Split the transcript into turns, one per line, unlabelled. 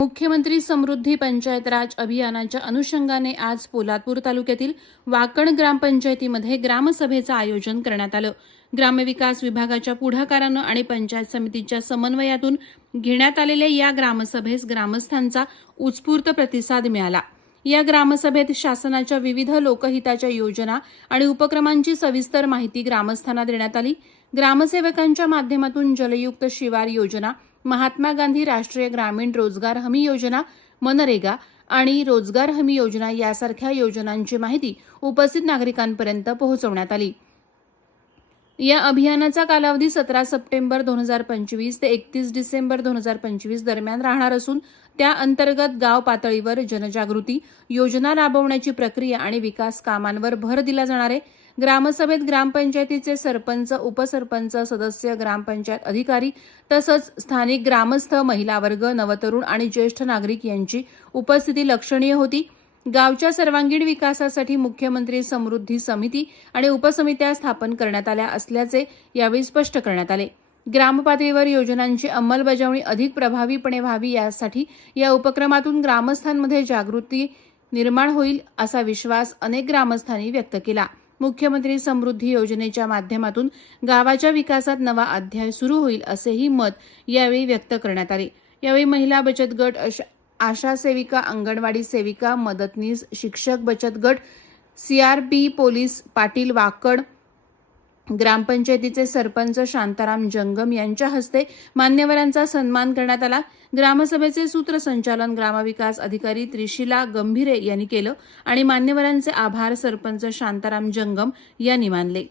मुख्यमंत्री समृद्धी पंचायत राज अभियानाच्या अनुषंगाने आज पोलादपूर तालुक्यातील वाकण ग्रामपंचायतीमध्ये ग्रामसभेचं आयोजन करण्यात आलं. ग्रामविकास विभागाच्या पुढाकारानं आणि पंचायत समितीच्या समन्वयातून घेण्यात आलेल्या या ग्रामसभेस ग्रामस्थांचा उत्स्फूर्त प्रतिसाद मिळाला. या ग्रामसभेत शासनाच्या विविध लोकहिताच्या योजना आणि उपक्रमांची सविस्तर माहिती ग्रामस्थांना देण्यात आली. ग्रामसेवकांच्या माध्यमातून जलयुक्त शिवार योजना महात्मा गांधी राष्ट्रीय ग्रामीण रोजगार हमी योजना मनरेगा आणि रोजगार हमी योजना यासारख्या योजनांची माहिती उपस्थित नागरिकांपर्यंत पोहोचवण्यात आली. या अभियानाचा कालावधी सतरा सप्टेंबर दोन हजार पंचवीस ते एकतीस डिसेंबर दोन हजार पंचवीस दरम्यान राहणार असून त्या अंतर्गत गाव पातळीवर जनजागृती योजना राबवण्याची प्रक्रिया आणि विकास कामांवर भर दिला जाणार आहे. ग्रामसभेत ग्रामपंचायतीचे सरपंच उपसरपंच सदस्य ग्रामपंचायत अधिकारी तसंच स्थानिक ग्रामस्थ महिला वर्ग नवतरुण आणि ज्येष्ठ नागरिक यांची उपस्थिती लक्षणीय होती. गावच्या सर्वांगीण विकासासाठी मुख्यमंत्री समृद्धी समिती आणि उपसमित्या स्थापन करण्यात आल्या असल्याचे यावेळी स्पष्ट करण्यात आले. ग्रामपातळीवर योजनांची अंमलबजावणी अधिक प्रभावीपणे व्हावी यासाठी या उपक्रमातून ग्रामस्थांमध्ये जागृती निर्माण होईल असा विश्वास अनेक ग्रामस्थांनी व्यक्त केला. मुख्यमंत्री समृद्धी योजनेच्या माध्यमातून गावाच्या विकासात नवा अध्याय सुरू होईल असेही मत यावेळी व्यक्त करण्यात आले. यावेळी महिला बचत गट अशा आशा सेविका अंगणवाडी सेविका मदतनीस शिक्षक बचत गट सीआरपी पोलीस पाटील वाकड ग्रामपंचायतीचे सरपंच शांताराम जंगम यांच्या हस्ते मान्यवरांचा सन्मान करण्यात आला. ग्रामसभेचे सूत्रसंचालन ग्रामविकास अधिकारी त्रिशिला गंभीरे यांनी केलं आणि मान्यवरांचे आभार सरपंच शांताराम जंगम यांनी मानले.